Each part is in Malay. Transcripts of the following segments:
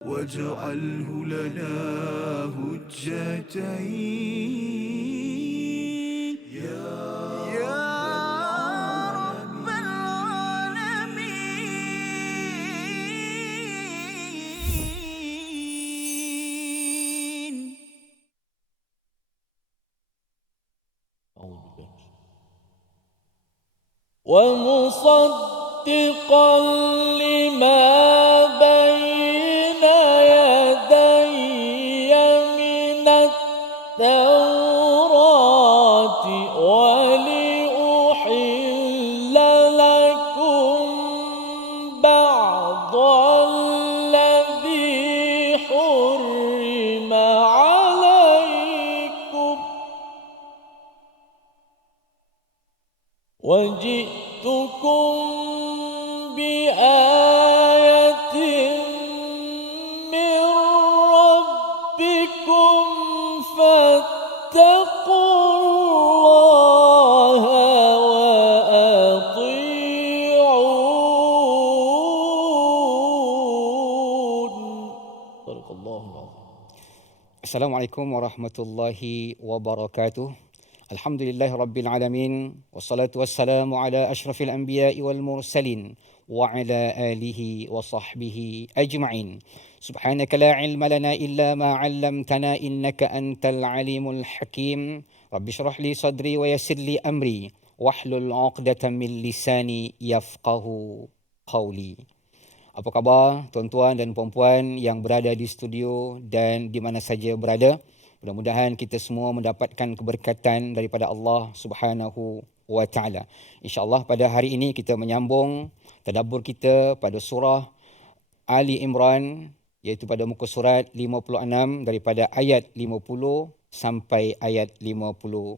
واجعله لنا هجتين يا رب العالمين. ومصدقا لما بين يدي من التوراة ولأحل لكم بعض الذي حرم عليكم وجئتكم بآية من ربكم فاتقوا الله وأطيعون. صدق الله العظيم. Assalamualaikum warahmatullahi wabarakatuh. Alhamdulillahi rabbil alamin. Wassalatu wassalamu ala asyrafil anbiya'i wal mursalin wa ala alihi wa sahbihi ajma'in. Subhanaka la ilma lana illa ma 'allamtana innaka antal alimul hakim. Rabbi shrah li sadri wa yassir li amri wahlul 'uqdatam min lisani yafqahu qawli. Apa khabar tuan-tuan dan puan-puan yang berada di studio dan di mana saja berada? Mudah-mudahan kita semua mendapatkan keberkatan daripada Allah Subhanahu wa taala. Insya-Allah pada hari ini kita menyambung tadabbur kita pada surah Ali Imran, iaitu pada muka surat 56 daripada ayat 50 sampai ayat 52.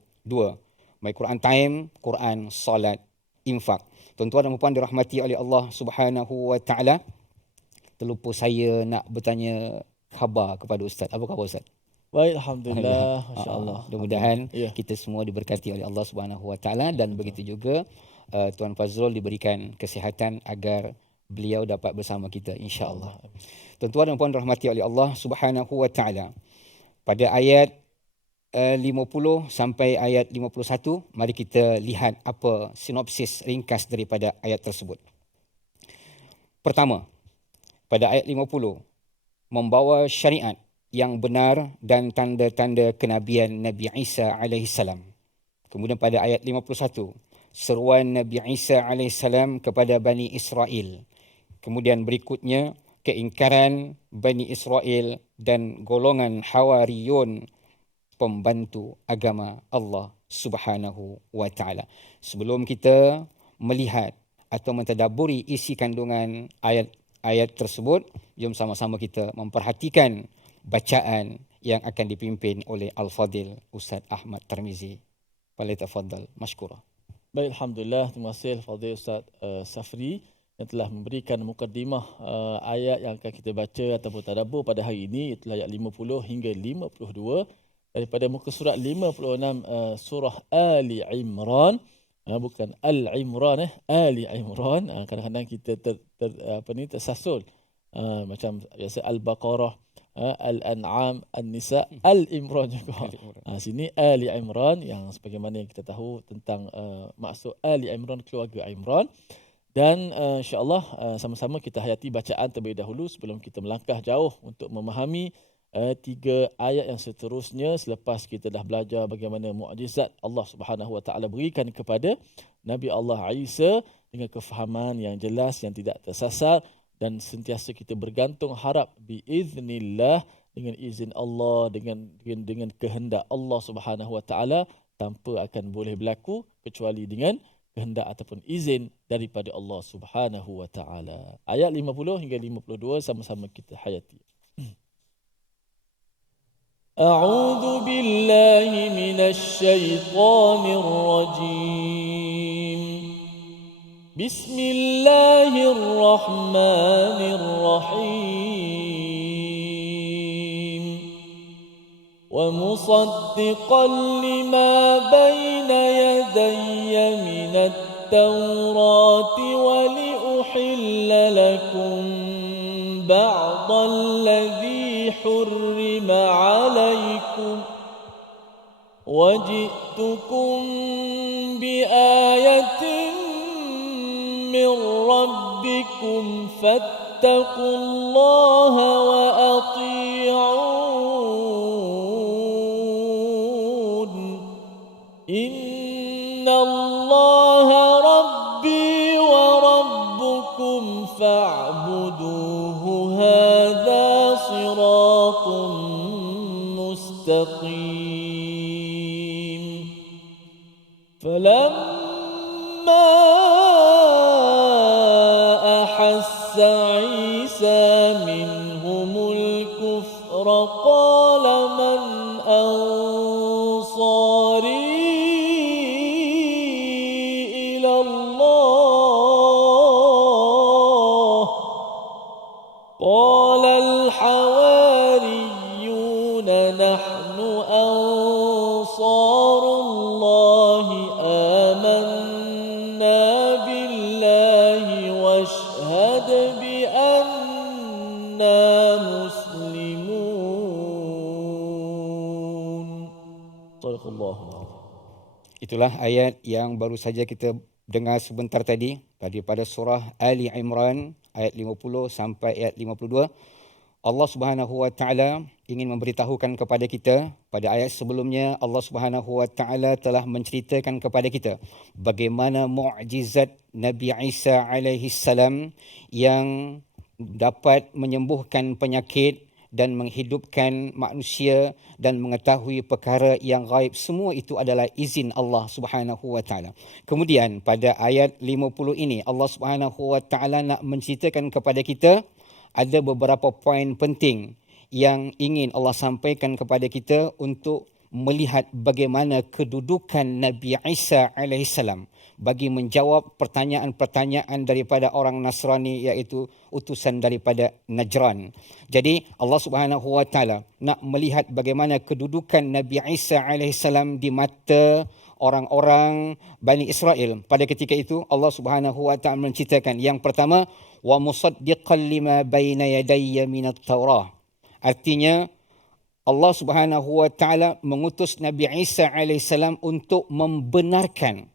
My Quran Time, Quran, Salat, Infak. Tuan-tuan dan puan dirahmati oleh Allah Subhanahu wa taala. Terlupa saya nak bertanya khabar kepada ustaz. Apa khabar ustaz? Baik, alhamdulillah, masya-Allah. Mudah-mudahan Ya. kita semua diberkati oleh Allah Subhanahu wa taala dan begitu juga Tuan Fazrul diberikan kesihatan agar beliau dapat bersama kita insya-Allah. Tuan-tuan dan puan rahmati oleh Allah Subhanahu wa taala. Pada ayat 50 sampai ayat 51, mari kita lihat apa sinopsis ringkas daripada ayat tersebut. Pertama, pada ayat 50, membawa syariat yang benar dan tanda-tanda kenabian Nabi Isa alaihissalam. Kemudian pada ayat 51, seruan Nabi Isa alaihissalam kepada Bani Israel. Kemudian berikutnya, keingkaran Bani Israel dan golongan Hawariyun, pembantu agama Allah Subhanahu wa taala. Sebelum kita melihat atau mentadabburi isi kandungan ayat-ayat tersebut, jom sama-sama kita memperhatikan bacaan yang akan dipimpin oleh Al-Fadil Ustaz Ahmad Tarmizi. Falyatafaddal mashkura. Baik, alhamdulillah, terima kasih Al-Fadil Ustaz Safri yang telah memberikan mukadimah ayat yang akan kita baca ataupun tadabbur pada hari ini, iaitu ayat 50 hingga 52 daripada muka surat 56 surah Ali Imran. Bukan Al-Imran, Ali Imran. Kadang-kadang kita tersasul macam biasa Al-Baqarah, Al-An'am, An-Nisa, Al-Imran juga. Sini Ali Imran, yang sebagaimana yang kita tahu tentang maksud Ali Imran, keluarga Imran. Dan insya-Allah sama-sama kita hayati bacaan terlebih dahulu sebelum kita melangkah jauh untuk memahami 3 ayat yang seterusnya selepas kita dah belajar bagaimana mukjizat Allah Subhanahu wa taala berikan kepada Nabi Allah Isa dengan kefahaman yang jelas, yang tidak tersasar, dan sentiasa kita bergantung harap biiznillah, dengan izin Allah, dengan kehendak Allah Subhanahu wa taala, tanpa akan boleh berlaku kecuali dengan kehendak ataupun izin daripada Allah Subhanahu wa taala. Ayat 50 hingga 52 sama-sama kita hayati. A'udzu billahi minasy syaithanir rajim. Bismillahirrahmanirrahim. Wa musaddiqan lima bayna yadayya minat tawrati wa li uhilla lakum ba'd بعض الذي حرم عليكم وجئتكم بآية من ربكم فاتقوا الله وأطيعون إن الله ربي وربكم فاعبدوه هذا صراط مستقيم فلما أحس عيسى منهم الكفر قال من أنصاري إلى الله قال الحواريون نحن أنصار الله آمنا بالله واشهد بأننا مسلمون صدق الله. Itulah ayat yang baru saja kita dengar sebentar tadi daripada surah Ali Imran ayat 50 sampai ayat 52. Allah Subhanahu wa taala ingin memberitahukan kepada kita, pada ayat sebelumnya Allah Subhanahu wa taala telah menceritakan kepada kita bagaimana mukjizat Nabi Isa alaihi salam yang dapat menyembuhkan penyakit dan menghidupkan manusia dan mengetahui perkara yang gaib. Semua itu adalah izin Allah Subhanahu wa taala. Kemudian pada ayat 50 ini Allah Subhanahu wa taala nak menceritakan kepada kita ada beberapa poin penting yang ingin Allah sampaikan kepada kita untuk melihat bagaimana kedudukan Nabi Isa alaihissalam bagi menjawab pertanyaan-pertanyaan daripada orang Nasrani, iaitu utusan daripada Najran. Jadi Allah Subhanahu wa taala nak melihat bagaimana kedudukan Nabi Isa alaihissalam di mata orang-orang Bani Israel. Pada ketika itu Allah Subhanahu wa taala menceritakan yang pertama, wa musaddiqan lima baina yadayya minat Taurah. Artinya Allah Subhanahu wa taala mengutus Nabi Isa alaihissalam untuk membenarkan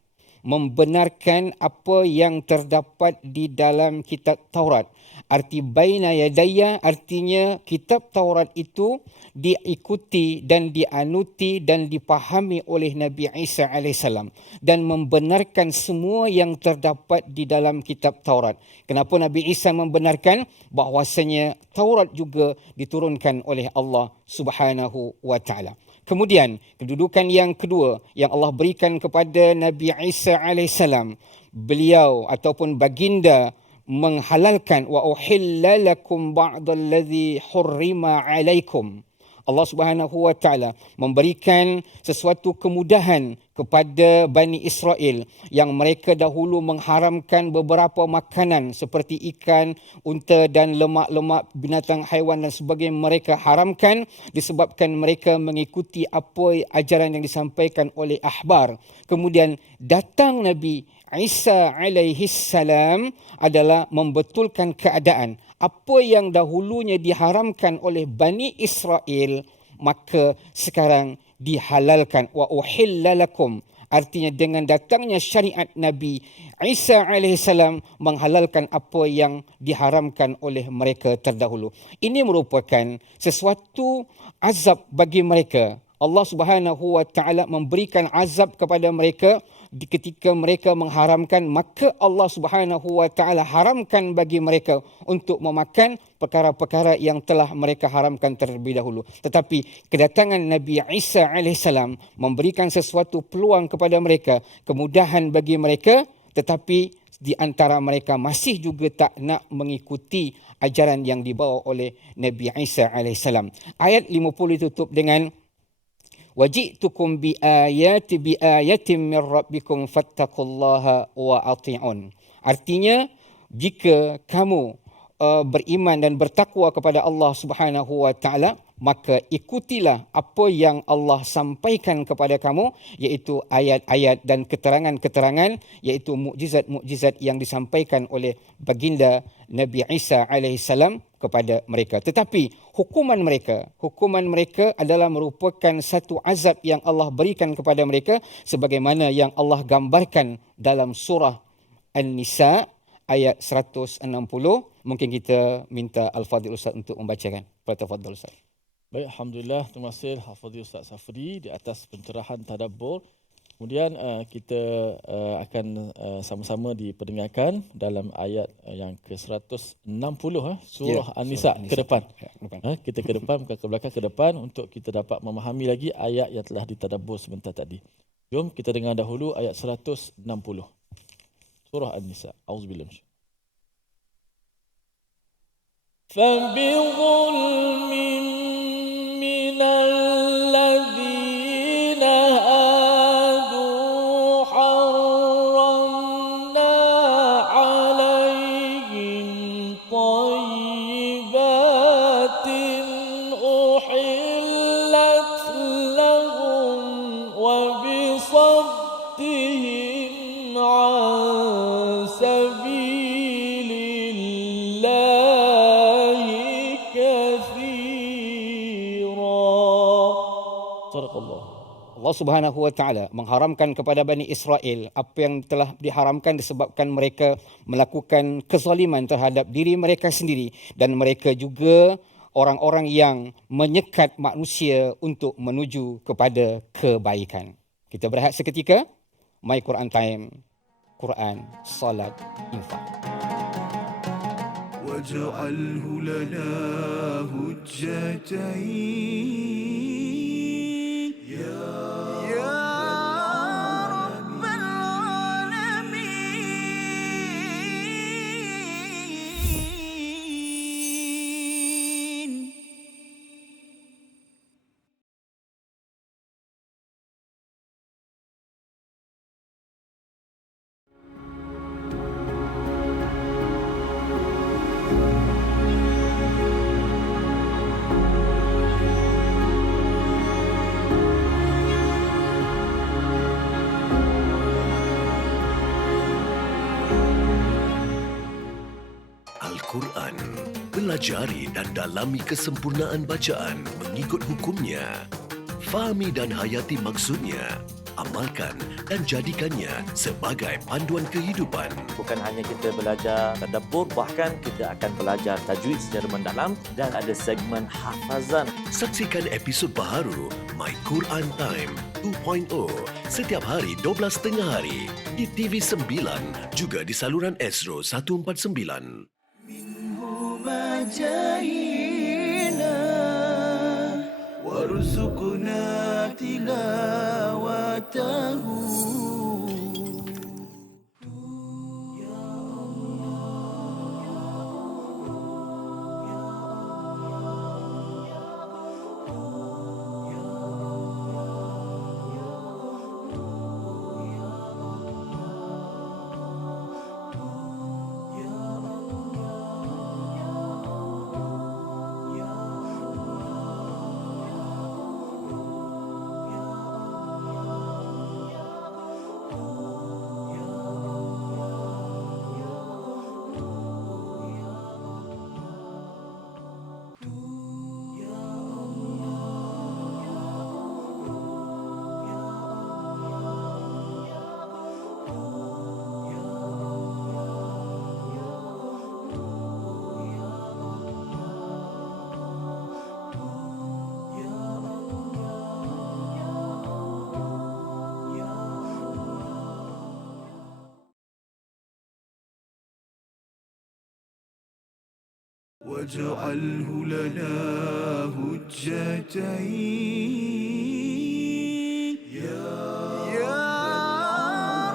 apa yang terdapat di dalam kitab Taurat. Arti baina yadayya artinya kitab Taurat itu diikuti dan dianuti dan dipahami oleh Nabi Isa alaihissalam dan membenarkan semua yang terdapat di dalam kitab Taurat. Kenapa Nabi Isa membenarkan? Bahwasanya Taurat juga diturunkan oleh Allah Subhanahu wa taala. Kemudian kedudukan yang kedua yang Allah berikan kepada Nabi Isa alaihissalam, beliau ataupun baginda menghalalkan wa uhilla lakum ba'dallazi hurrima alaikum. Allah Subhanahu wa taala memberikan sesuatu kemudahan kepada Bani Israel yang mereka dahulu mengharamkan beberapa makanan seperti ikan, unta dan lemak-lemak binatang haiwan dan sebagainya, mereka haramkan disebabkan mereka mengikuti apa ajaran yang disampaikan oleh ahbar. Kemudian datang Nabi Isa alaihi salam adalah membetulkan keadaan. Apa yang dahulunya diharamkan oleh Bani Israel, maka sekarang dihalalkan. Wa uhilla lakum. Artinya dengan datangnya syariat Nabi Isa alaihissalam menghalalkan apa yang diharamkan oleh mereka terdahulu. Ini merupakan sesuatu azab bagi mereka. Allah Subhanahu wa taala memberikan azab kepada mereka ketika mereka mengharamkan, maka Allah Subhanahu wa taala haramkan bagi mereka untuk memakan perkara-perkara yang telah mereka haramkan terlebih dahulu. Tetapi kedatangan Nabi Isa alaihissalam memberikan sesuatu peluang kepada mereka, kemudahan bagi mereka, tetapi di antara mereka masih juga tak nak mengikuti ajaran yang dibawa oleh Nabi Isa alaihissalam. Ayat 50 ditutup dengan waji'tukum biayatin min rabbikum fattaqullaha wa ati'un. Artinya, jika kamu beriman dan bertakwa kepada Allah Subhanahu wa taala, maka ikutilah apa yang Allah sampaikan kepada kamu, iaitu ayat-ayat dan keterangan-keterangan, iaitu mukjizat-mukjizat yang disampaikan oleh baginda Nabi Isa alaihissalam kepada mereka. Tetapi hukuman mereka adalah merupakan satu azab yang Allah berikan kepada mereka, sebagaimana yang Allah gambarkan dalam surah An-Nisa ayat 160. Mungkin kita minta Al-Fadhil Ustaz untuk membacakan. Tafadhal Ustaz. Baik, alhamdulillah, terima kasih Hafidh Ustaz Safri di atas pencerahan tadabbur. Kemudian kita akan sama-sama diperdengarkan dalam ayat yang ke-160 surah An-Nisa ke depan. Kita ke depan, bukan ke belakang, ke depan untuk kita dapat memahami lagi ayat yang telah ditadabbur sebentar tadi. Jom kita dengar dahulu ayat 160. Surah An-Nisa. Auzubillahi minasyaitanir فبظلم من الذين هادوا حرمنا عليهم طيبات أحلت لهم وبصدهم عن سبيل الله Allah Subhanahu wa taala mengharamkan kepada Bani Israel apa yang telah diharamkan disebabkan mereka melakukan kezaliman terhadap diri mereka sendiri, dan mereka juga orang-orang yang menyekat manusia untuk menuju kepada kebaikan. Kita berehat seketika. My Quran Time, Quran, Salat, Infak. واجعله لنا هجتين يا رب العالمين. Al-Quran. Pelajari dan dalami kesempurnaan bacaan mengikut hukumnya. Fahami dan hayati maksudnya. Amalkan dan jadikannya sebagai panduan kehidupan. Bukan hanya kita belajar tadabbur, bahkan kita akan belajar tajwid secara mendalam dan ada segmen hafazan. Saksikan episod baharu My Quran Time 2.0 setiap hari 12.30 hari di TV9 juga di saluran Astro 149. جاهنا وارزقنا تلاوته واجعله لنا هجتين يا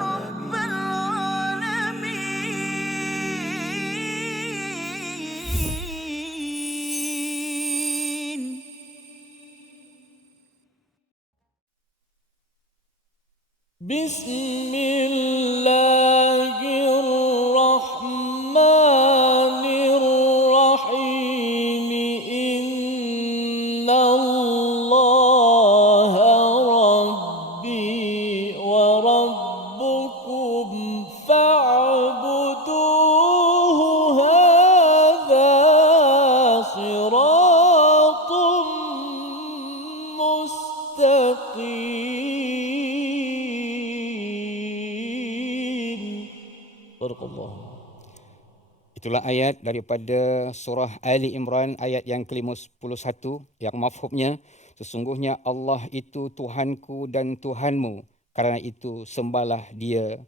رب العالمين. بسم الله الرحمن الرحيم الله ربي وربكم فاعبدوه هذا صراط مستقيم. بارك الله. Itulah ayat daripada surah Ali Imran ayat yang ke-51 yang mafhumnya, sesungguhnya Allah itu Tuhanku dan Tuhanmu, kerana itu sembahlah Dia,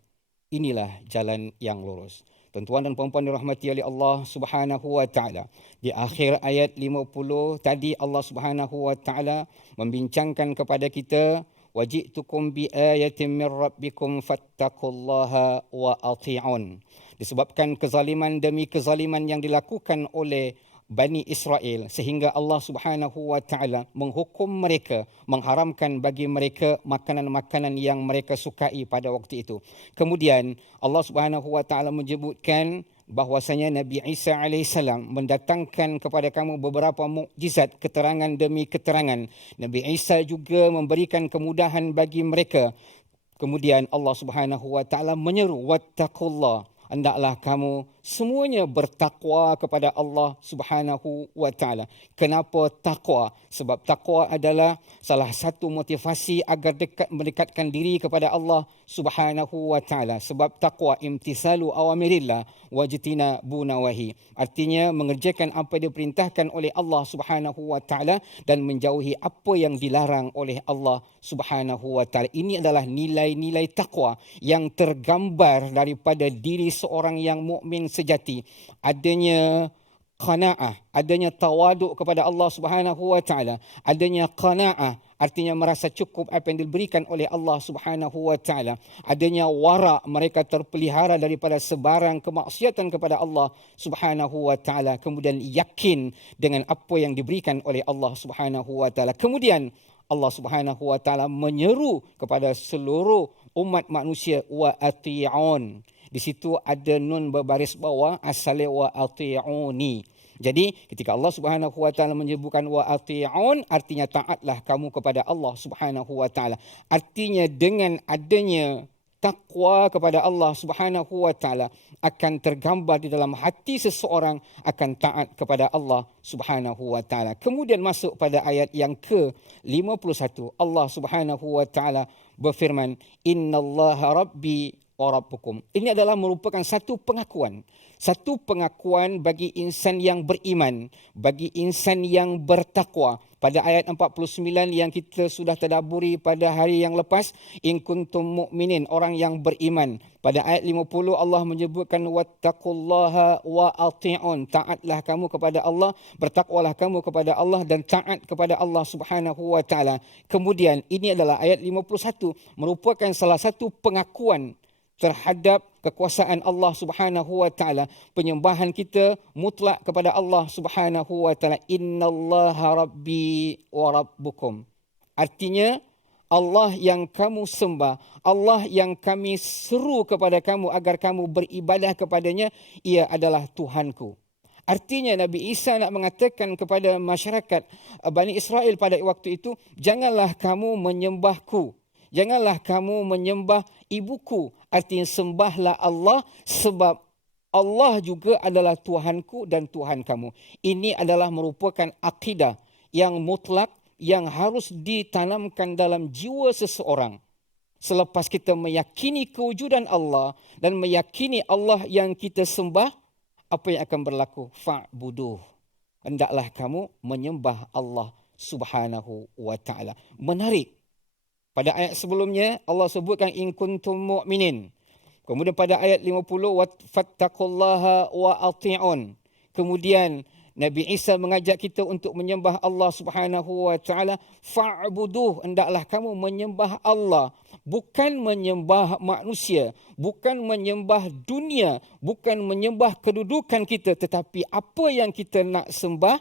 inilah jalan yang lurus. Tuan-tuan dan puan-puan dirahmati oleh Allah Subhanahu wa taala. Di akhir ayat 50 tadi Allah Subhanahu wa taala membincangkan kepada kita, wajitukum bi ayatin min rabbikum fattaqullaha wa ati'un. Disebabkan kezaliman demi kezaliman yang dilakukan oleh Bani Israel, sehingga Allah Subhanahu wa taala menghukum mereka, mengharamkan bagi mereka makanan-makanan yang mereka sukai pada waktu itu. Kemudian Allah Subhanahu wa taala menyebutkan bahwasanya Nabi Isa alaihissalam mendatangkan kepada kamu beberapa mukjizat, keterangan demi keterangan. Nabi Isa juga memberikan kemudahan bagi mereka. Kemudian Allah Subhanahu wa taala menyeru, wattaqullah, hendaklah kamu semuanya bertakwa kepada Allah Subhanahu wa taala. Kenapa takwa? Sebab takwa adalah salah satu motivasi agar mendekatkan diri kepada Allah Subhanahu wa taala. Sebab takwa imtisalu awamirillah wajtinabu nawahi. Artinya mengerjakan apa yang diperintahkan oleh Allah Subhanahu wa taala dan menjauhi apa yang dilarang oleh Allah Subhanahu wa taala. Ini adalah nilai-nilai takwa yang tergambar daripada diri seorang yang mukmin sejati. Adanya qanaah, adanya tawaduk kepada Allah Subhanahu wa taala, adanya qanaah artinya merasa cukup apa yang diberikan oleh Allah Subhanahu wa taala, adanya wara, mereka terpelihara daripada sebarang kemaksiatan kepada Allah Subhanahu wa taala, kemudian yakin dengan apa yang diberikan oleh Allah Subhanahu wa taala. Kemudian Allah Subhanahu wa taala menyeru kepada seluruh umat manusia, wa ati'un. Di situ ada nun berbaris bawah, asalnya wa ati'uni. Jadi ketika Allah Subhanahu wa taala menyebutkan wa ati'un, artinya taatlah kamu kepada Allah Subhanahu wa taala. Artinya dengan adanya takwa kepada Allah Subhanahu wa taala akan tergambar di dalam hati seseorang akan taat kepada Allah Subhanahu wa taala. Kemudian masuk pada ayat yang ke-51, Allah Subhanahu wa taala berfirman, innallaha rabbi wa rabbukum. Ini adalah merupakan satu pengakuan bagi insan yang beriman, bagi insan yang bertakwa. Pada ayat 49 yang kita sudah tadabburi pada hari yang lepas, in kuntum mu'minin, orang yang beriman. Pada ayat 50 Allah menyebutkan wattaqullaha wa ati'un, taatlah kamu kepada Allah, bertakwalah kamu kepada Allah dan taat kepada Allah Subhanahu wa taala. Kemudian ini adalah ayat 51 merupakan salah satu pengakuan terhadap kekuasaan Allah Subhanahu wa taala, penyembahan kita mutlak kepada Allah Subhanahu wa taala. Innallaha rabbi wa rabbukum. Artinya Allah yang kamu sembah, Allah yang kami seru kepada kamu agar kamu beribadah kepadanya, ia adalah Tuhanku. Artinya Nabi Isa nak mengatakan kepada masyarakat Bani Israel pada waktu itu, janganlah kamu menyembahku, janganlah kamu menyembah ibuku. Artinya sembahlah Allah sebab Allah juga adalah Tuhanku dan Tuhan kamu. Ini adalah merupakan akidah yang mutlak yang harus ditanamkan dalam jiwa seseorang. Selepas kita meyakini kewujudan Allah dan meyakini Allah yang kita sembah, apa yang akan berlaku? Fa'buduh. Hendaklah kamu menyembah Allah Subhanahu wa taala. Menarik. Pada ayat sebelumnya Allah sebutkan in kuntum mu'minin. Kemudian pada ayat 50 fattaqullaha wa ati'un. Kemudian Nabi Isa mengajak kita untuk menyembah Allah Subhanahu wa taala, fa'buduh, hendaklah kamu menyembah Allah, bukan menyembah manusia, bukan menyembah dunia, bukan menyembah kedudukan kita, tetapi apa yang kita nak sembah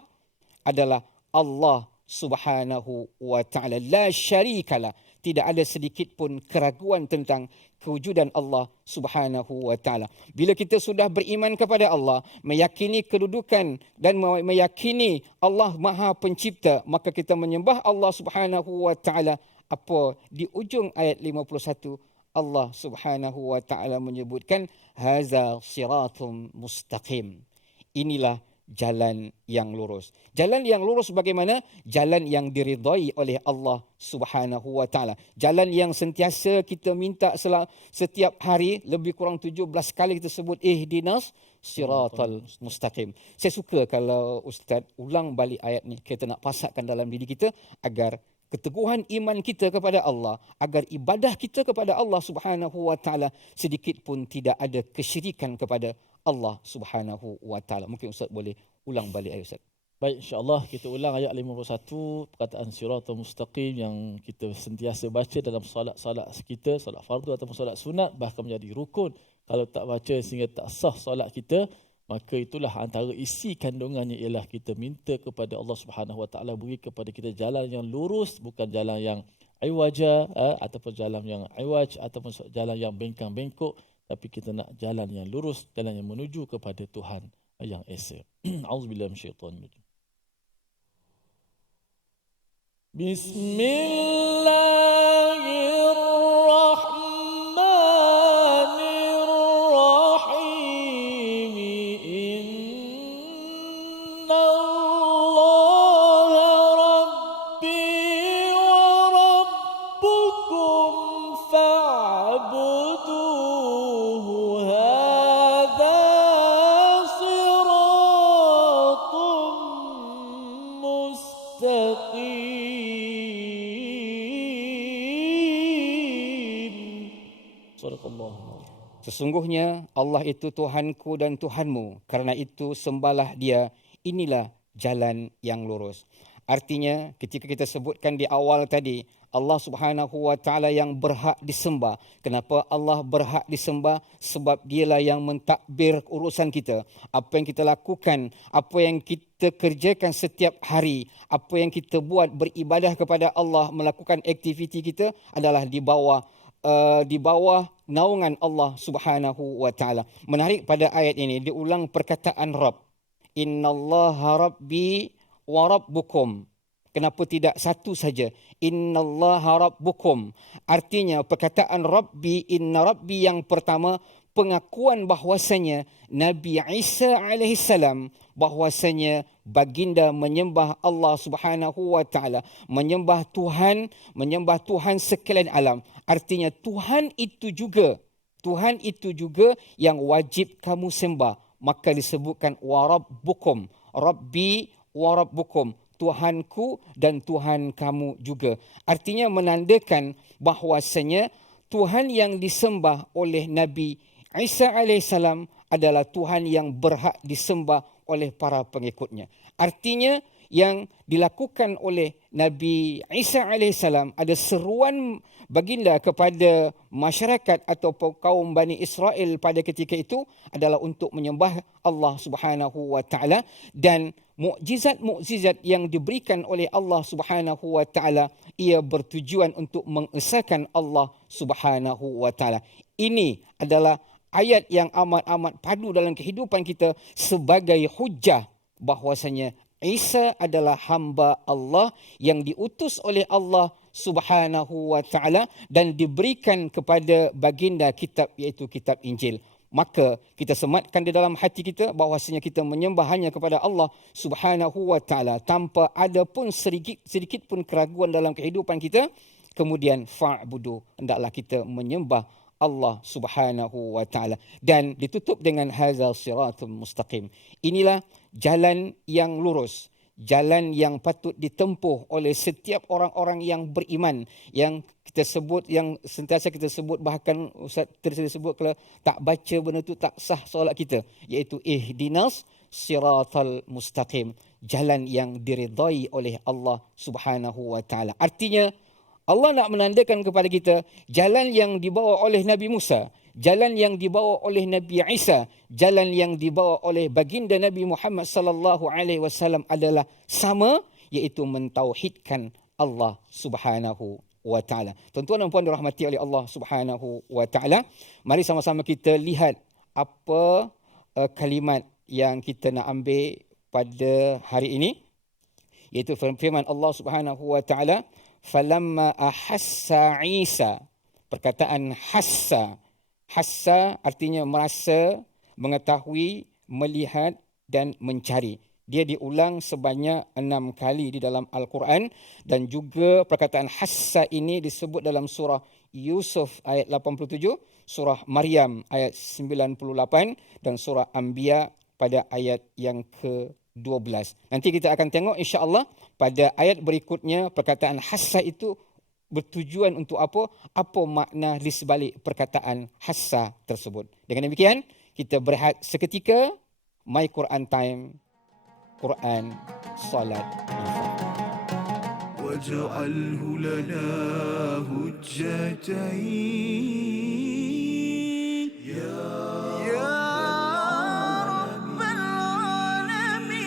adalah Allah Subhanahu wa ta'ala. La syarikalah. Tidak ada sedikit pun keraguan tentang kewujudan Allah Subhanahu wa ta'ala. Bila kita sudah beriman kepada Allah, meyakini kedudukan dan meyakini Allah Maha Pencipta, maka kita menyembah Allah Subhanahu wa ta'ala. Apa di ujung ayat 51 Allah Subhanahu wa ta'ala menyebutkan haza siratum mustaqim. Inilah jalan yang lurus. Jalan yang lurus bagaimana? Jalan yang diridai oleh Allah Subhanahu wa ta'ala. Jalan yang sentiasa kita minta setiap hari, lebih kurang 17 kali kita sebut ihdinas siratal mustaqim. Saya suka kalau Ustaz ulang balik ayat ni, kita nak pasakkan dalam diri kita agar keteguhan iman kita kepada Allah, agar ibadah kita kepada Allah Subhanahu wa ta'ala sedikit pun tidak ada kesyirikan kepada Allah Subhanahu wa ta'ala. Mungkin Ustaz boleh ulang balik ayat Ustaz. Baik, insya-Allah kita ulang ayat 51 perkataan siratal mustaqim yang kita sentiasa baca dalam solat-solat kita, solat fardu ataupun solat sunat, bahkan menjadi rukun. Kalau tak baca sehingga tak sah solat kita, maka itulah antara isi kandungannya ialah kita minta kepada Allah Subhanahu wa ta'ala beri kepada kita jalan yang lurus, bukan jalan yang iwaja ataupun jalan yang iwaj ataupun jalan yang bengkang-bengkok, tapi kita nak jalan yang lurus, jalan yang menuju kepada Tuhan yang Esa. Auzubillahi minasyaitanir. Bismillahirrahmanirrahim. Innallaha rabbi wa rabbukum fa'buduhu. Hadza siratun mustaqim. Sadaqallahu. Sesungguhnya Allah itu Tuhanku dan Tuhanmu, karena itu sembahlah Dia. Inilah jalan yang lurus. Artinya ketika kita sebutkan di awal tadi, Allah Subhanahu wa ta'ala yang berhak disembah. Kenapa Allah berhak disembah? Sebab Dialah yang mentadbir urusan kita. Apa yang kita lakukan, apa yang kita kerjakan setiap hari, apa yang kita buat beribadah kepada Allah, melakukan aktiviti kita adalah di bawah naungan Allah Subhanahu wa ta'ala. Menarik pada ayat ini diulang perkataan Rabb. Innallaha rabbi wa rabbukum. Kenapa tidak satu saja? Innallaha rabbukum. Artinya perkataan Rabbi, inna Rabbi yang pertama, pengakuan bahwasanya Nabi Isa alaihissalam, bahwasanya baginda menyembah Allah Subhanahu wa ta'ala, menyembah Tuhan sekalian alam. Artinya Tuhan itu juga yang wajib kamu sembah. Maka disebutkan wa rabbukum, Rabbi wa rabbukum, Tuhanku dan Tuhan kamu juga. Artinya menandakan bahwasanya Tuhan yang disembah oleh Nabi Isa alaihissalam adalah Tuhan yang berhak disembah oleh para pengikutnya. Artinya yang dilakukan oleh Nabi Isa alaihissalam ada seruan baginda kepada masyarakat atau kaum Bani Israel pada ketika itu adalah untuk menyembah Allah Subhanahu wa ta'ala, dan mukjizat-mukjizat yang diberikan oleh Allah Subhanahu wa ta'ala ia bertujuan untuk mengesahkan Allah Subhanahu wa ta'ala. Ini adalah ayat yang amat-amat padu dalam kehidupan kita sebagai hujah bahwasanya Isa adalah hamba Allah yang diutus oleh Allah Subhanahu wa ta'ala dan diberikan kepada baginda kitab, iaitu kitab Injil. Maka kita sematkan di dalam hati kita bahwasanya kita menyembah hanya kepada Allah Subhanahu wa ta'ala tanpa ada pun sedikit pun keraguan dalam kehidupan kita. Kemudian fa'budu, hendaklah kita menyembah Allah Subhanahu wa ta'ala, dan ditutup dengan hadzal siratul mustaqim. Inilah jalan yang lurus, jalan yang patut ditempuh oleh setiap orang-orang yang beriman, yang kita sebut, yang sentiasa kita sebut, bahkan Ustaz tadi sebut kalau tak baca benda tu tak sah solat kita, iaitu ihdinas siratal mustaqim, jalan yang diridai oleh Allah Subhanahu wa ta'ala. Artinya Allah nak menandakan kepada kita jalan yang dibawa oleh Nabi Musa, jalan yang dibawa oleh Nabi Isa, jalan yang dibawa oleh baginda Nabi Muhammad sallallahu alaihi wasallam adalah sama, iaitu mentauhidkan Allah Subhanahu wa taala. Tuan-tuan dan puan dirahmati oleh Allah Subhanahu wa taala, mari sama-sama kita lihat apa kalimat yang kita nak ambil pada hari ini, iaitu firman Allah Subhanahu wa taala, falamma ahassa Isa. Perkataan hassa, hassa artinya merasa, mengetahui, melihat dan mencari. Dia diulang sebanyak 6 kali di dalam Al-Quran, dan juga perkataan hassa ini disebut dalam surah Yusuf ayat 87, surah Maryam ayat 98 dan surah Anbiya pada ayat yang ke-12. Nanti kita akan tengok insya-Allah pada ayat berikutnya perkataan hassa itu bertujuan untuk apa? Apa makna di sebalik perkataan hassa tersebut. Dengan demikian, kita berehat seketika. My Quran Time, Quran, Salat, Infak. واجعله لنا هجتين يا رب العالمين.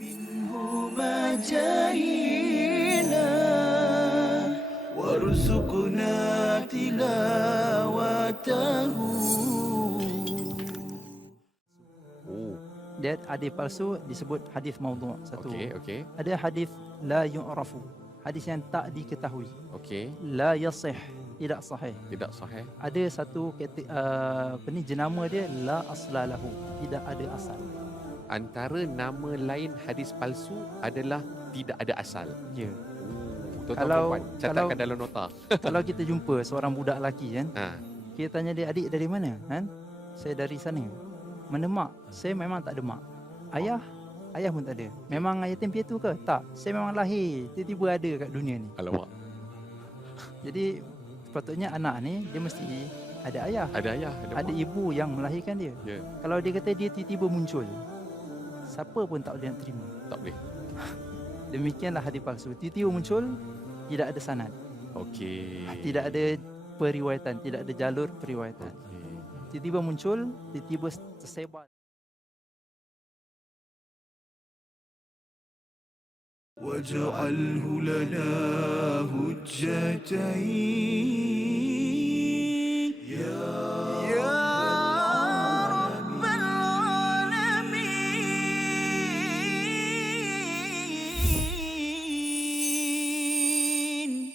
منهما جاهينا وارزقنا تلاوته. Dia hadis palsu disebut hadis maudhu' satu. Okey. Ada hadis la yu'rafu, hadis yang tak diketahui. Okey. La yasih, tidak sahih. Tidak sahih. Ada satu jenama dia la aslalahu, tidak ada asal. Antara nama lain hadis palsu adalah tidak ada asal. Ya. Tuan-tuan puan, catatkan dalam nota. Kalau kita jumpa seorang budak lelaki kan, Ha. kita tanya dia, adik dari mana? Kan? Saya dari sana. Mana mak? Saya memang tak ada mak. Ayah? Ayah pun tak ada. Memang yatim piatu ke? Tak. Saya memang lahir, tiba-tiba ada kat dunia ni. Alamak. Jadi sepatutnya anak ni dia mesti ada ayah, Ada ayah, ada mak. ibu yang melahirkan dia. Ya, Kalau dia kata dia tiba-tiba muncul, siapa pun tak boleh nak terima. tak boleh. Demikianlah hadis palsu. Tiba-tiba muncul, tidak ada sanad, Okey. tidak ada periwayatan, tidak ada jalur periwayatan. Okey. Tiba-tiba muncul, tiba-tiba tersebar. واجعله لنا هجتين يا رب العالمين.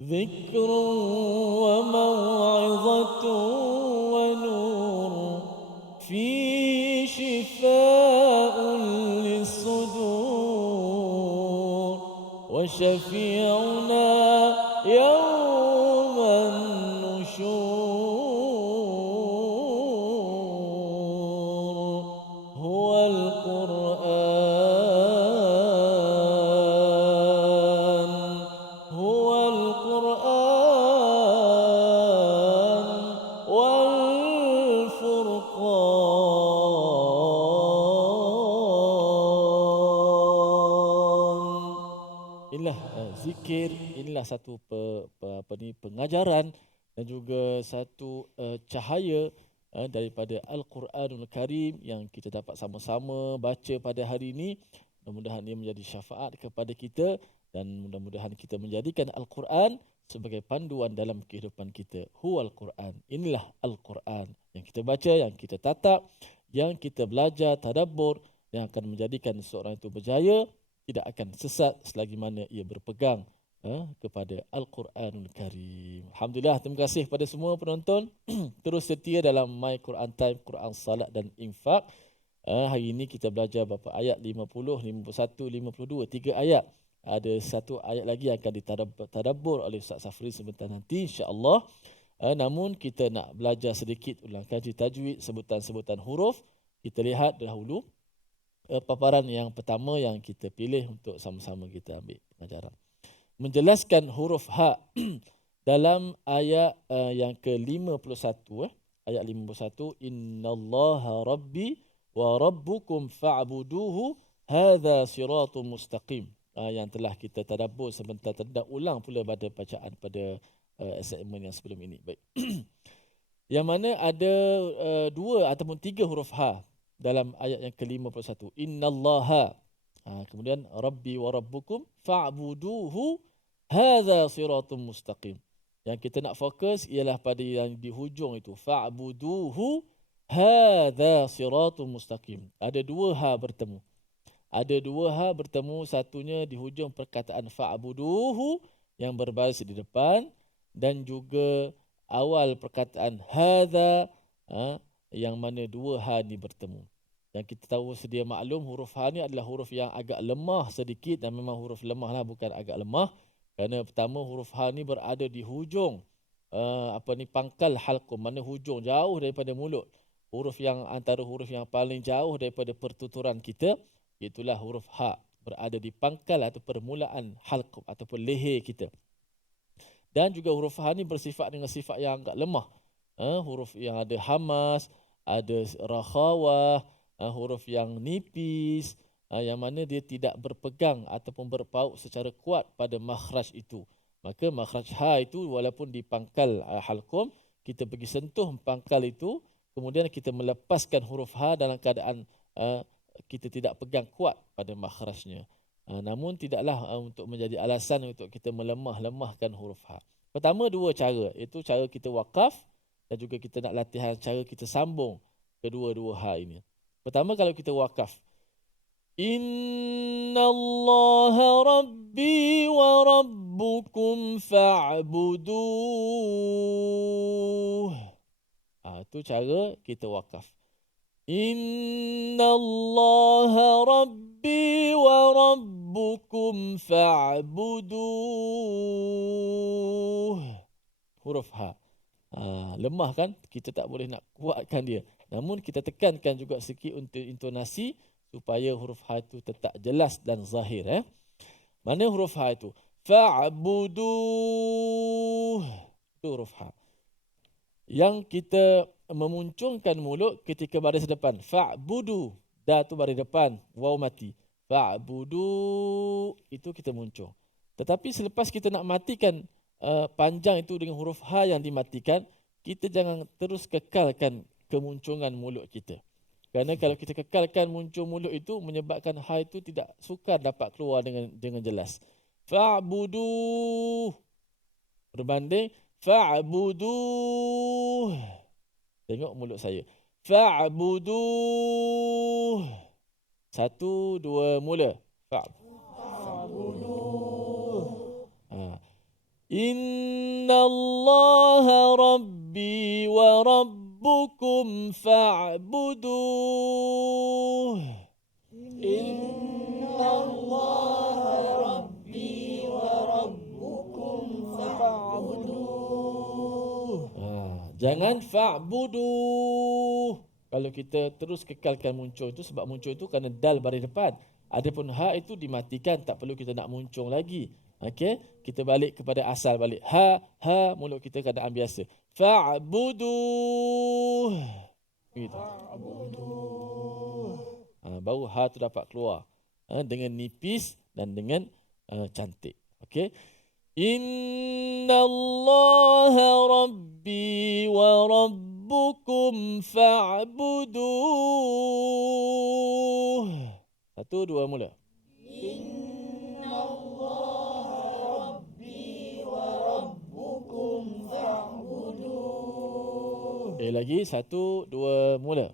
ذكر وموعظة ونور في شفاء للصدور وشفيعنا يوم النشور هو القرآن هو القرآن والفرقان. Inilah zikir, inilah satu pengajaran dan juga satu cahaya daripada Al-Quranul Karim yang kita dapat sama-sama baca pada hari ini. Mudah-mudahan ia menjadi syafaat kepada kita dan mudah-mudahan kita menjadikan Al-Quran sebagai panduan dalam kehidupan kita. Huwal Quran. Inilah Al-Quran yang kita baca, yang kita tatap, yang kita belajar, tadabbur, yang akan menjadikan seorang itu berjaya, tidak akan sesat selagi mana ia berpegang kepada Al-Quranul Karim. Alhamdulillah, terima kasih kepada semua penonton. Terus setia dalam My Quran Time, Quran Salat dan Infak. Hari ini kita belajar beberapa ayat 50, 51, 52. 3 ayat. Ada satu ayat lagi yang akan ditadabbur oleh Ustaz Safri sebentar nanti, insya-Allah. Namun kita nak belajar sedikit ulang kaji tajwid, sebutan-sebutan huruf. Kita lihat dahulu paparan yang pertama yang kita pilih untuk sama-sama kita ambil pengajaran. Menjelaskan huruf ha dalam ayat yang ke-51, ayat 51, innallaha rabbi wa rabbukum fa'buduhu hadza siratum mustaqim, yang telah kita tadabbur sebentar, tidak ulang pula pada bacaan pada segmen yang sebelum ini. Baik. Yang mana ada 2 ataupun 3 huruf ha dalam ayat yang ke-51. Innallaha, kemudian rabbi wa rabbukum fa'buduhu hadza siratum mustaqim. Yang kita nak fokus ialah pada yang di hujung itu, fa'buduhu hadza siratum mustaqim. Ada 2 ha bertemu. Ada 2 ha bertemu, satunya di hujung perkataan fa'buduhu yang berbaris di depan, dan juga awal perkataan hadza yang mana 2 ha ni bertemu. Yang kita tahu sedia maklum, huruf ha ni adalah huruf yang agak lemah sedikit, dan memang huruf lemah lah, bukan agak lemah. Kerana pertama, huruf ha ni berada di hujung pangkal halqum, mana hujung jauh daripada mulut. Huruf yang antara huruf yang paling jauh daripada pertuturan kita, itulah huruf ha, berada di pangkal atau permulaan halqum ataupun leher kita. Dan juga huruf ha ni bersifat dengan sifat yang agak lemah. Huruf yang ada hamas, ada rakhawah, huruf yang nipis, yang mana dia tidak berpegang ataupun berpaut secara kuat pada makhraj itu. Maka makhraj ha itu walaupun di pangkal halqum, kita pergi sentuh pangkal itu, kemudian kita melepaskan huruf ha dalam keadaan kita tidak pegang kuat pada makhrajnya. Namun tidaklah untuk menjadi alasan untuk kita melemahkan huruf ha. Pertama 2 cara, iaitu cara kita wakaf, dan juga kita nak latihan cara kita sambung kedua-dua ha ini. Pertama, kalau kita wakaf, innallaha rabbi wa rabbukum fa'buduh. Itu cara kita wakaf. Innallaha rabbi wa rabbukum fa'buduh. Huruf ha. Lemah kan? Kita tak boleh nak kuatkan dia. Namun kita tekankan juga sikit untuk intonasi supaya huruf ha itu tetap jelas dan zahir. Mana huruf ha itu? Fa'buduh. Itu huruf ha. Yang kita memuncungkan mulut ketika baris depan. Fa'budu. Da tu baris depan. Waw mati. Fa'budu. Itu kita muncung. Tetapi selepas kita nak matikan panjang itu dengan huruf ha yang dimatikan, kita jangan terus kekalkan kemunculan mulut kita. Kerana kalau kita kekalkan muncul mulut itu, menyebabkan ha itu tidak sukar dapat keluar dengan jelas. Fa'budu. Berbanding fa'budu. Tengok mulut saya. Fa'budu. 1, 2, mula. Fa'budu. Innallaha rabbi wa rabbukum fa'buduh. Innallaha rabbi wa rabbukum fa'buduh. Jangan fa'buduh. Kalau kita terus kekalkan muncul itu, sebab muncul itu kerana dal baris depan. Adapun ha itu dimatikan, tak perlu kita nak muncul lagi. Okey, kita balik kepada asal balik. Ha, mulut kita keadaan biasa. Fa'buduh. Gitu. Baru ha tu dapat keluar dengan nipis dan dengan cantik. Okey. Innallaha rabbi wa rabbukum fa'buduh. 1, 2, mula. Innallaha rabbi wa rabbukum Lagi 1, 2, mula.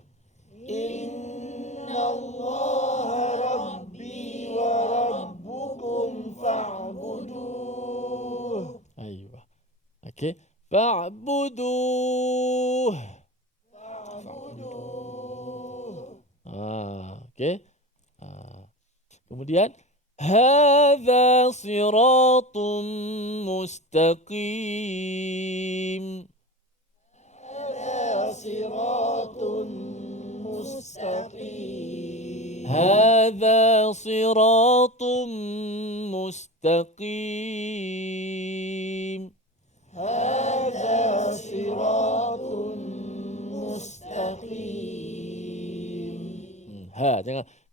Ayuh. Okey. Fa'buduh. Okey. Kemudian hadza siratun mustaqim. هذا صراط مستقيم.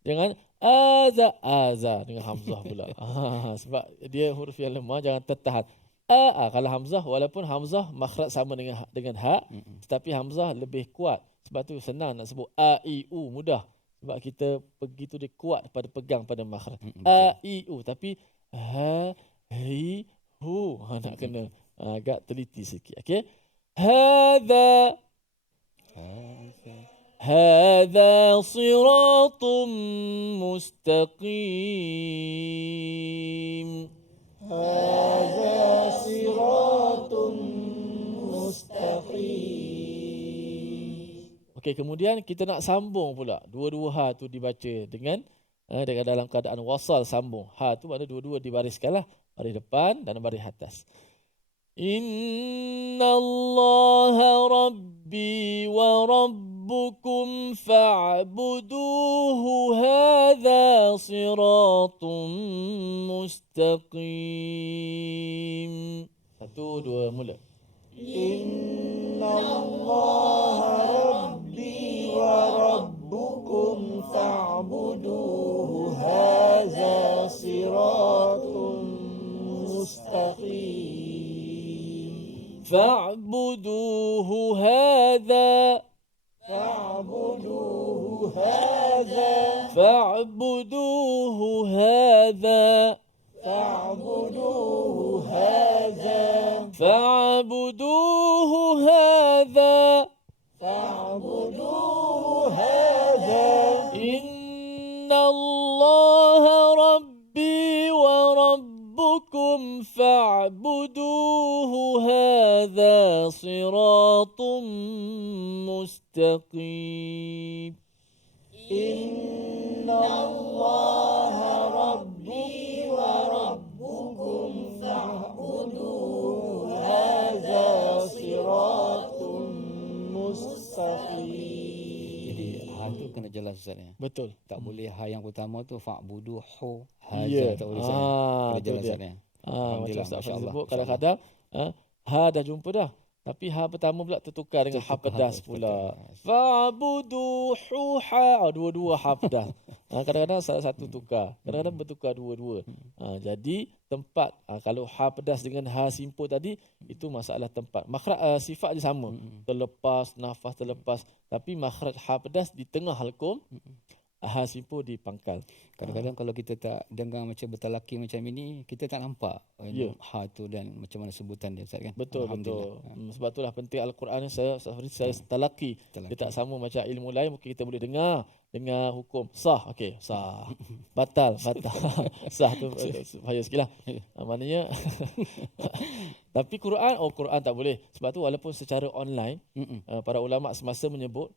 Jangan aza dengan hamzah pula. Sebab dia huruf yang lemah, jangan tertahan. Kalau hamzah, walaupun hamzah makhraj sama dengan ha, tetapi hamzah lebih kuat. Sebab tu senang nak sebut a i u, mudah. Sebab kita pergi tu dia kuat pada pegang pada makhraj. A i u, tapi ha hi hu nak kena agak teliti sikit. Okey. هذا صراط مستقيم. Okey, kemudian kita nak sambung pula. Dua-dua ha tu dibaca dengan dalam keadaan wasal sambung. Ha tu maknanya dua-dua dibariskanlah, baris depan dan baris atas. Innallaha rabbi wa rabbukum fa'buduhu hadza siratun mustaqim. 1, 2, mula. Innallaha rabbi wa rabbukum fa'buduhu hadza siratun mustaqim. فاعبدوه هذا فاعبدوه هذا فاعبدوه هذا فاعبدوه هذا فاعبدوه هذا فاعبدوه هذا إن الله ربي وربكم فاعبدوه هذا صراط مستقيم. إن الله ربي وربكم فاعبدوه هذا صراط مستقيم. Jadi ha tu kena jelas Ustaz ya. Betul. Tak boleh ha yang utama tu fa'buduhu hadza, tak boleh Ustaz. Kena jelas Ustaz ya. Macam Ustaz Fazil sebut, kadang-kadang ha dah jumpa dah, tapi ha pertama pula tertukar dengan ha pedas pula. Fa'buduhu ha, dua-dua ha pedas. Kadang-kadang salah satu tukar, kadang-kadang bertukar dua-dua. Jadi tempat kalau ha pedas dengan ha simpul tadi, itu masalah tempat. Makhraj sifat dia sama, terlepas, nafas terlepas, tapi makhraj ha pedas di tengah halqum, ha simpul di pangkal. Kadang-kadang kalau kita tak dengar macam bertalaki macam ini, kita tak nampak ha tu dan macam mana sebutan dia Ustaz kan. Betul. Sebab itulah penting Al-Quran ni saya talaki. Dia tak sama macam ilmu lain, mungkin kita boleh dengar hukum sah, okey, sah. Batal. Sah tu bahaya sikitlah. Maknanya tapi Quran tak boleh. Sebab tu walaupun secara online, para ulama semasa menyebut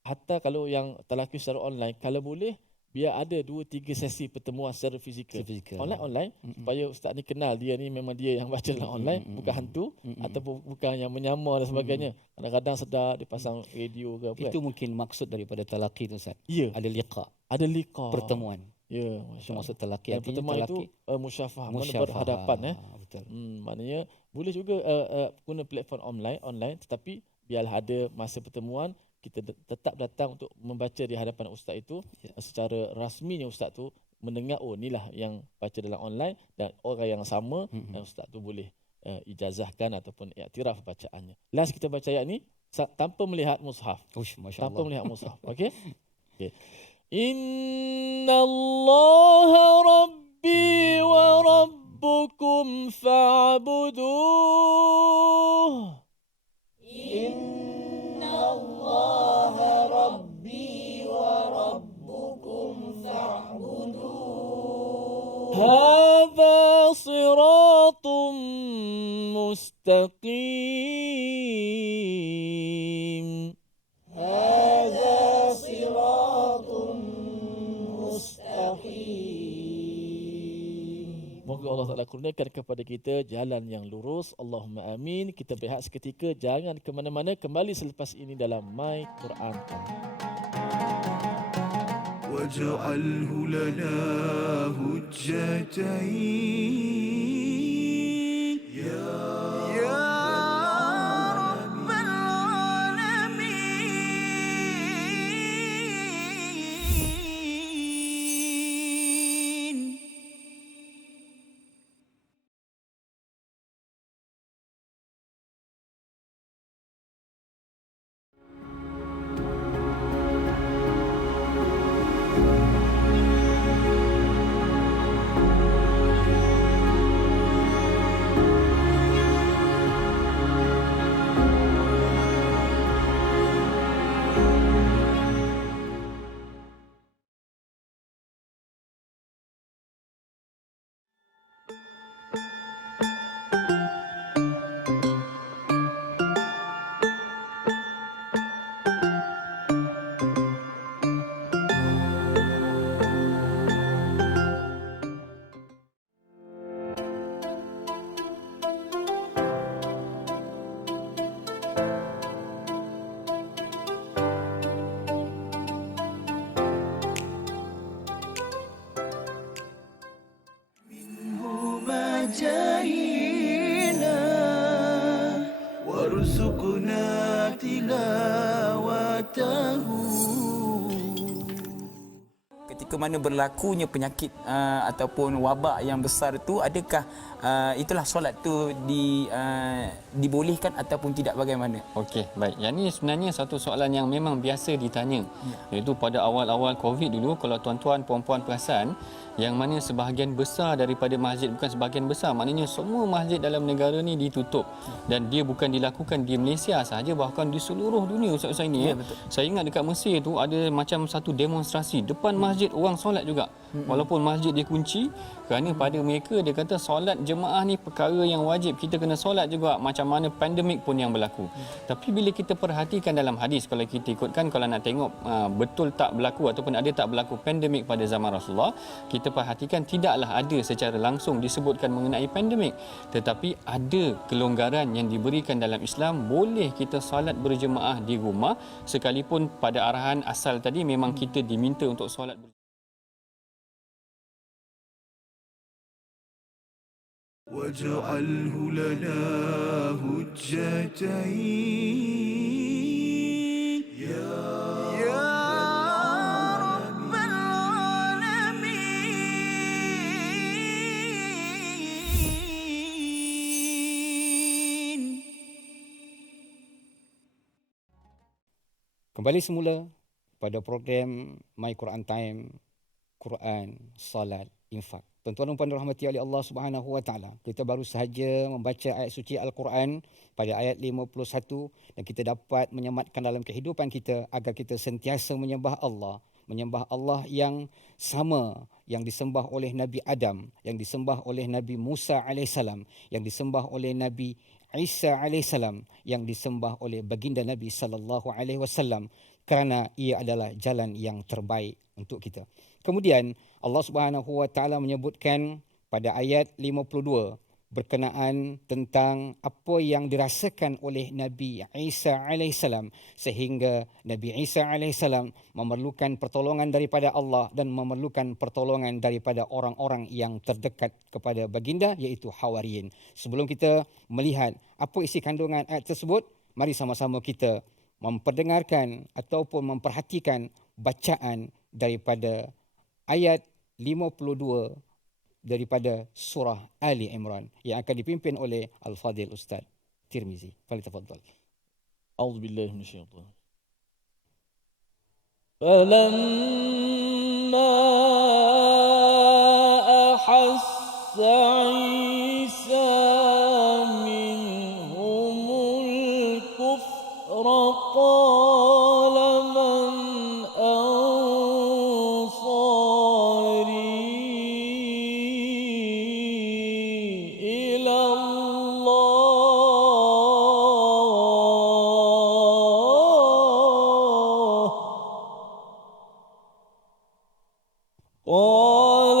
hatta kalau yang talaki secara online, kalau boleh biar ada 2-3 sesi pertemuan secara fizikal. Online supaya ustaz ni kenal dia ni memang dia yang baca dalam online, bukan hantu ataupun bukan yang menyamar dan sebagainya. Kadang-kadang sedar dia pasang radio ke apa. Itu mungkin maksud daripada talaki tu Ustaz. Ya. Ada liqa. Pertemuan. Ya, Itu maksud talaki. Pertemuan itu musyafah, berhadapan Betul. Maknanya boleh juga guna platform online tetapi biarlah ada masa pertemuan, kita tetap datang untuk membaca di hadapan ustaz itu secara rasminya ustaz tu mendengar inilah yang baca dalam online dan orang yang sama dan ustaz tu boleh ijazahkan ataupun iktiraf bacaannya. Last kita baca ayat ni tanpa melihat mushaf. Tanpa melihat mushaf. Okey. Innallaha rabbi wa ربكم فاعبدوه إن الله ربي وربكم فاعبدوه هذا صراط مستقيم هذا صراط مستقيم. Moga Allah Ta'ala kurniakan kepada kita jalan yang lurus. Allahumma amin. Kita berehat seketika. Jangan ke mana-mana. Kembali selepas ini dalam My Quran Time. واجعله لنا هجتين يا رب العالمين. جاهينا وارزقنا تلاوته. Ketika mana berlakunya penyakit ataupun wabak yang besar tu, adakah itulah solat tu dibolehkan ataupun tidak, bagaimana? Okey, baik. Yang ni sebenarnya satu soalan yang memang biasa ditanya. Iaitu pada awal-awal COVID dulu, kalau tuan-tuan puan-puan perasan, yang mana sebahagian besar daripada masjid, bukan sebahagian besar, maknanya semua masjid dalam negara ni ditutup. Dan dia bukan dilakukan di Malaysia sahaja, bahkan di seluruh dunia Ustaz Husaini. Saya ingat dekat Mesir tu ada macam satu demonstrasi depan masjid, orang solat juga. Walaupun masjid dikunci, kerana pada mereka dia kata solat jemaah ni perkara yang wajib, kita kena solat juga macam mana pandemik pun yang berlaku. Tapi bila kita perhatikan dalam hadis, kalau kita ikutkan, kalau nak tengok betul tak berlaku ataupun ada tak berlaku pandemik pada zaman Rasulullah, kita perhatikan tidaklah ada secara langsung disebutkan mengenai pandemik, tetapi ada kelonggaran yang diberikan dalam Islam. Boleh kita solat berjemaah di rumah, sekalipun pada arahan asal tadi memang kita diminta untuk solat واجعله لنا هجتين يا رب العالمين. Kembali semula pada program My Quran Time, Quran, Salat, Infak. Tuan-tuan dan puan dirahmati oleh Allah Subhanahu Wa Taala. Kita baru sahaja membaca ayat suci Al-Quran pada ayat 51 dan kita dapat menyematkan dalam kehidupan kita agar kita sentiasa menyembah Allah yang sama, yang disembah oleh Nabi Adam, yang disembah oleh Nabi Musa alaihissalam, yang disembah oleh Nabi Isa alaihissalam, yang disembah oleh baginda Nabi sallallahu alaihi wasallam, kerana ia adalah jalan yang terbaik untuk kita. Kemudian Allah Subhanahu Wa Taala menyebutkan pada ayat 52 berkenaan tentang apa yang dirasakan oleh Nabi Isa alaihissalam, sehingga Nabi Isa alaihissalam memerlukan pertolongan daripada Allah dan memerlukan pertolongan daripada orang-orang yang terdekat kepada baginda, iaitu Hawariyin. Sebelum kita melihat apa isi kandungan ayat tersebut, mari sama-sama kita memperdengarkan ataupun memperhatikan bacaan daripada ayat 52 daripada surah Ali Imran yang akan dipimpin oleh Al-Fadhil Ustaz Tirmizi. Falyatafaddal. A'udzubillahi minasyaitanir falamma ahassa قال من أنصاري إلى الله قال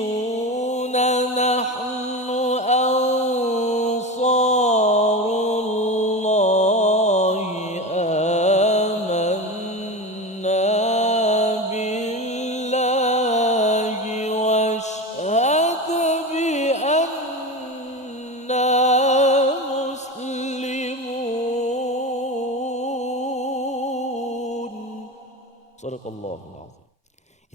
الحواريون نحن أنصار الله آمنا بالله واشهد بأننا مسلمون صدق الله العظيم.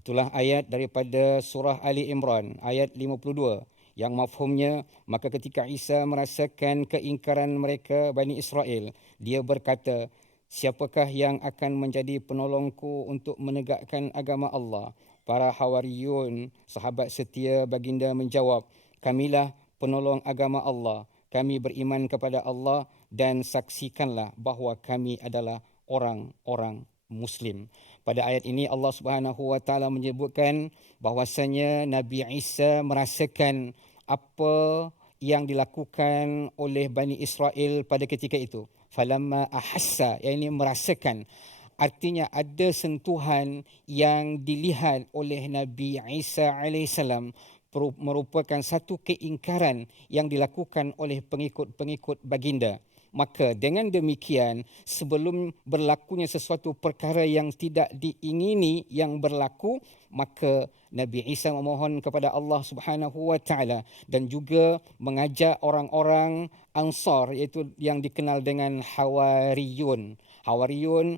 Itulah ayat daripada surah Ali Imran ayat 52 yang mafhumnya, maka ketika Isa merasakan keingkaran mereka Bani Israel, dia berkata, siapakah yang akan menjadi penolongku untuk menegakkan agama Allah? Para Hawariyun, sahabat setia baginda menjawab, kamilah penolong agama Allah. Kami beriman kepada Allah dan saksikanlah bahawa kami adalah orang-orang Muslim. Pada ayat ini Allah Subhanahu Wa Taala menyebutkan bahwasanya Nabi Isa merasakan apa yang dilakukan oleh Bani Israel pada ketika itu. Falamma ahassa, yang ini merasakan. Artinya ada sentuhan yang dilihat oleh Nabi Isa alaihissalam merupakan satu keingkaran yang dilakukan oleh pengikut-pengikut baginda. Maka dengan demikian, sebelum berlakunya sesuatu perkara yang tidak diingini yang berlaku, maka Nabi Isa memohon kepada Allah Subhanahu Wa Taala dan juga mengajak orang-orang Ansar, iaitu yang dikenal dengan Hawariyun. Hawariyun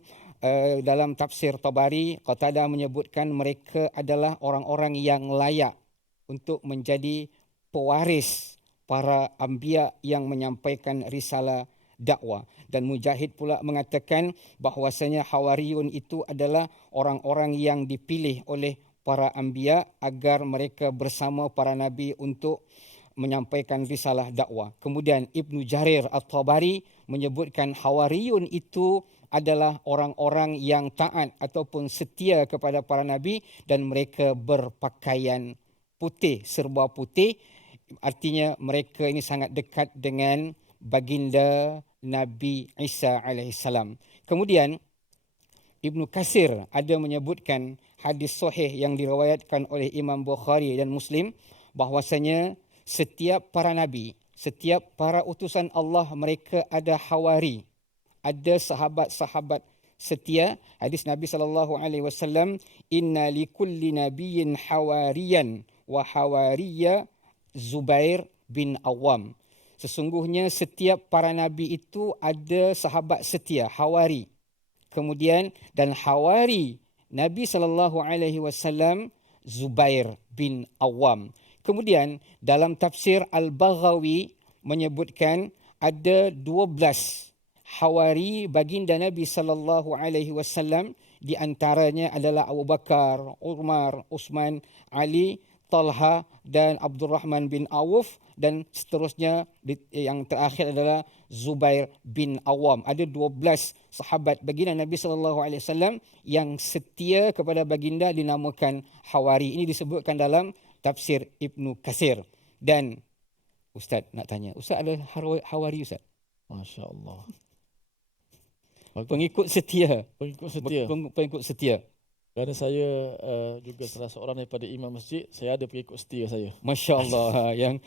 dalam tafsir Tabari, Qatadah menyebutkan mereka adalah orang-orang yang layak untuk menjadi pewaris para anbiya yang menyampaikan risalah dakwah. Dan Mujahid pula mengatakan bahwasanya Hawariyun itu adalah orang-orang yang dipilih oleh para anbiya agar mereka bersama para nabi untuk menyampaikan risalah dakwah. Kemudian Ibnu Jarir At-Tabari menyebutkan Hawariyun itu adalah orang-orang yang taat ataupun setia kepada para nabi dan mereka berpakaian putih, serba putih. Artinya mereka ini sangat dekat dengan baginda Nabi Isa alaihissalam. Kemudian Ibnu Katsir ada menyebutkan hadis sahih yang diriwayatkan oleh Imam Bukhari dan Muslim bahwasanya setiap para nabi, setiap para utusan Allah, mereka ada hawari, ada sahabat-sahabat setia. Hadis Nabi SAW, inna likulli nabiyyin hawariyan wa hawariya Zubair bin Awam. Sesungguhnya setiap para nabi itu ada sahabat setia, hawari. Kemudian dan hawari Nabi SAW Zubair bin Awam. Kemudian dalam tafsir Al-Baghawi menyebutkan ada 12 hawari baginda Nabi SAW, di antaranya adalah Abu Bakar, Umar, Uthman, Ali, Talha dan Abdul Rahman bin Auf, dan seterusnya yang terakhir adalah Zubair bin Awam. Ada 12 sahabat baginda Nabi SAW yang setia kepada baginda dinamakan hawari. Ini disebutkan dalam tafsir Ibnu Katsir. Dan Ustaz nak tanya, Ustaz ada hawari Ustaz? Masya Allah. Pengikut setia. Pengikut setia. Kerana saya juga salah seorang daripada imam masjid, saya ada pengikut setia saya. Masya Allah, yang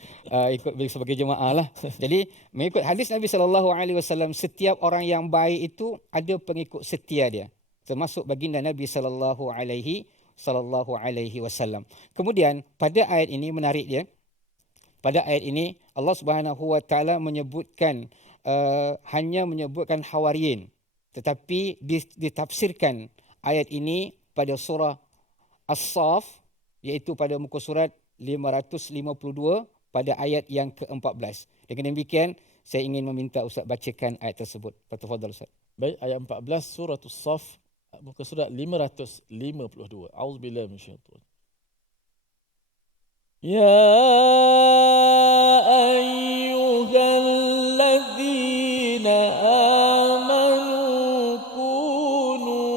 ikut sebagai jemaah lah. Jadi mengikut hadis Nabi SAW, setiap orang yang baik itu ada pengikut setia dia, termasuk baginda Nabi SAW. Kemudian pada ayat ini menarik dia. Pada ayat ini Allah Subhanahu Wa Taala menyebutkan hanya menyebutkan hawariyin, tetapi ditafsirkan ayat ini pada surah As-Saff, iaitu pada muka surat 552 pada ayat yang ke-14. Dengan demikian, saya ingin meminta Ustaz bacakan ayat tersebut. Tafadhal Ustaz. Baik, ayat 14 surah As-Saff muka surat 552. Auzubillahi minasyaitanir. Ya ayyuhalladzina الذين آمنوا كونوا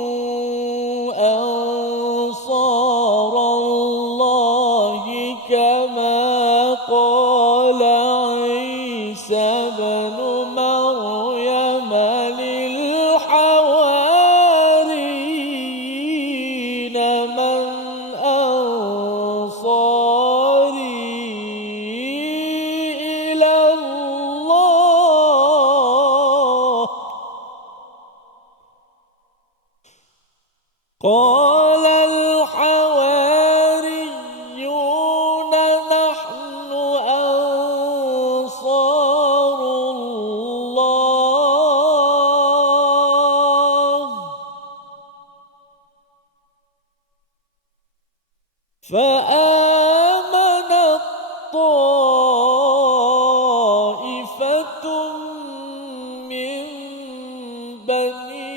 أنصار الله كما قال عيسى بن مريم للحواريين من أنصاري إلى الله قال الحواريون نحن أنصار الله فآمنت طائفة من بني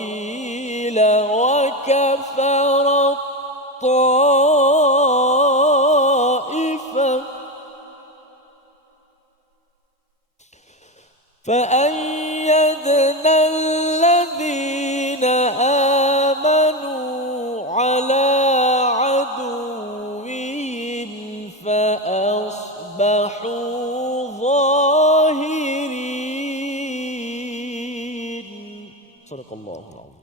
إسرائيل وكفرت طائفة فأيدنا الذين آمنوا على عدوهم فأصبحوا ظاهرين صدق الله العظيم.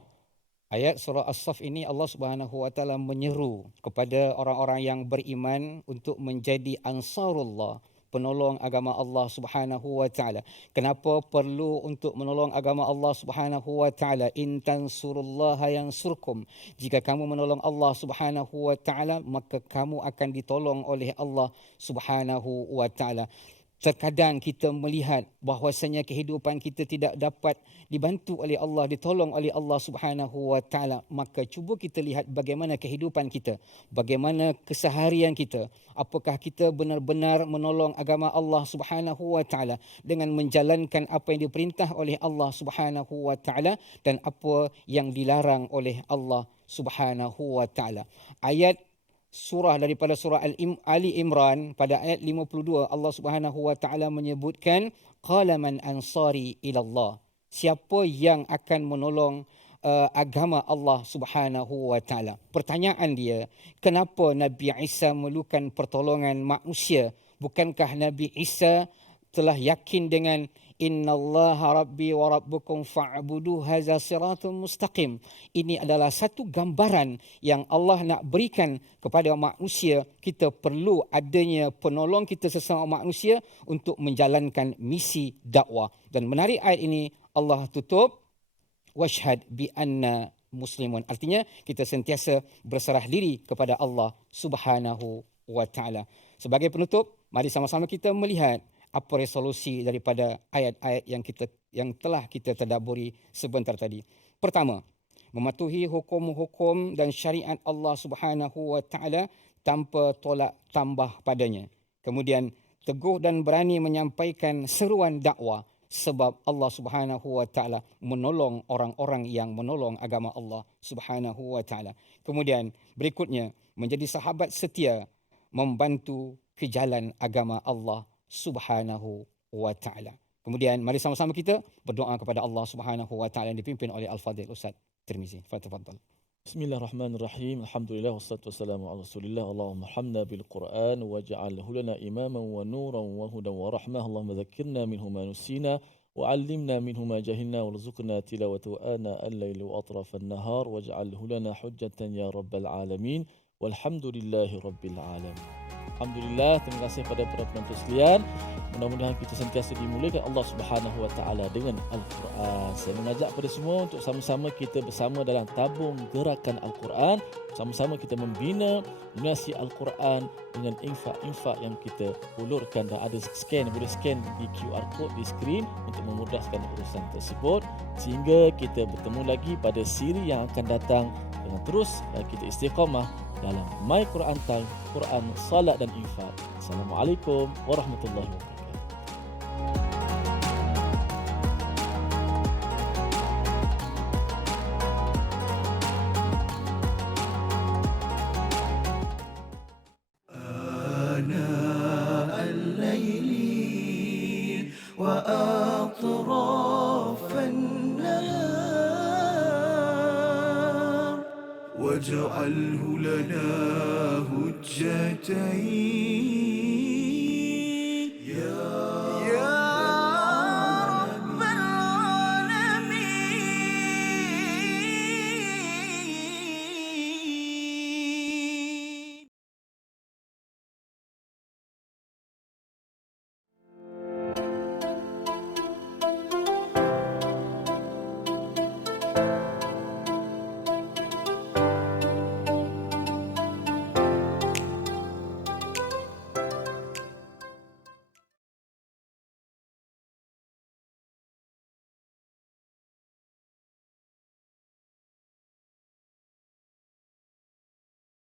Ayat surah As-Saff ini Allah Subhanahu wa taala menyeru kepada orang-orang yang beriman untuk menjadi ansarullah, penolong agama Allah Subhanahu wa taala. Kenapa perlu untuk menolong agama Allah Subhanahu wa taala? In tansurullaha yansurkum. Jika kamu menolong Allah Subhanahu wa taala, maka kamu akan ditolong oleh Allah Subhanahu wa taala. Terkadang kita melihat bahwasanya kehidupan kita tidak dapat dibantu oleh Allah, ditolong oleh Allah Subhanahu wa taala, maka cuba kita lihat bagaimana kehidupan kita, bagaimana keseharian kita. Apakah kita benar-benar menolong agama Allah Subhanahu wa taala dengan menjalankan apa yang diperintah oleh Allah Subhanahu wa taala dan apa yang dilarang oleh Allah Subhanahu wa taala. Ayat surah daripada surah Ali Imran pada ayat 52 Allah Subhanahu wa taala menyebutkan qala man ansari ila Allah. Siapa yang akan menolong agama Allah Subhanahu wa taala? Pertanyaan dia, kenapa Nabi Isa memerlukan pertolongan manusia? Bukankah Nabi Isa telah yakin dengan innallaha rabbi wa rabbukum fa'budu hadza siratun mustaqim? Ini adalah satu gambaran yang Allah nak berikan kepada manusia. Kita perlu adanya penolong kita sesama manusia untuk menjalankan misi dakwah. Dan menarik ayat ini Allah tutup washhad bi anna muslimun. Artinya kita sentiasa berserah diri kepada Allah Subhanahu wa taala. Sebagai penutup, mari sama-sama kita melihat apa resolusi daripada ayat-ayat yang telah kita tadabburi sebentar tadi. Pertama, mematuhi hukum-hukum dan syariat Allah Subhanahu wa taala tanpa tolak tambah padanya. Kemudian, teguh dan berani menyampaikan seruan dakwah sebab Allah Subhanahu wa taala menolong orang-orang yang menolong agama Allah Subhanahu wa taala. Kemudian, berikutnya, menjadi sahabat setia membantu ke jalan agama Allah Subhanahu wa taala. Kemudian mari sama-sama kita berdoa kepada Allah Subhanahu wa taala yang dipimpin oleh Al-Fadhil Ustaz Tirmizi. Tafadhal. Bismillahirrahmanirrahim. Alhamdulillah wassalatu wassalamu ala Rasulillah. Allahumma hamna bil Quran waj'alhu lana imaman wa nuran wa hudan wa rahmah. Allahumma dzakkirna minhu ma nusina wa 'allimna minhu ma jahilna warzuqna tilawatahu ana al-laili wa atrafan nahar waj'alhu lana hujjatan ya rabbal alamin. Walhamdulillahi rabbil alamin. Alhamdulillah, terima kasih kepada para penonton sekalian. Mudah-mudahan kita sentiasa dimulakan Allah Subhanahu wa taala dengan Al-Quran. Saya mengajak kepada semua untuk sama-sama kita bersama dalam tabung gerakan Al-Quran. Sama-sama kita membina donasi Al-Quran dengan infak-infak yang kita ulurkan, dan ada boleh scan di QR code di skrin untuk memudahkan urusan tersebut, sehingga kita bertemu lagi pada siri yang akan datang dengan terus kita istiqamah dalam My Quran Time, Quran, Salat dan Infak. Assalamualaikum warahmatullahi wabarakatuh. أطراف النهار واجعله لنا هجتين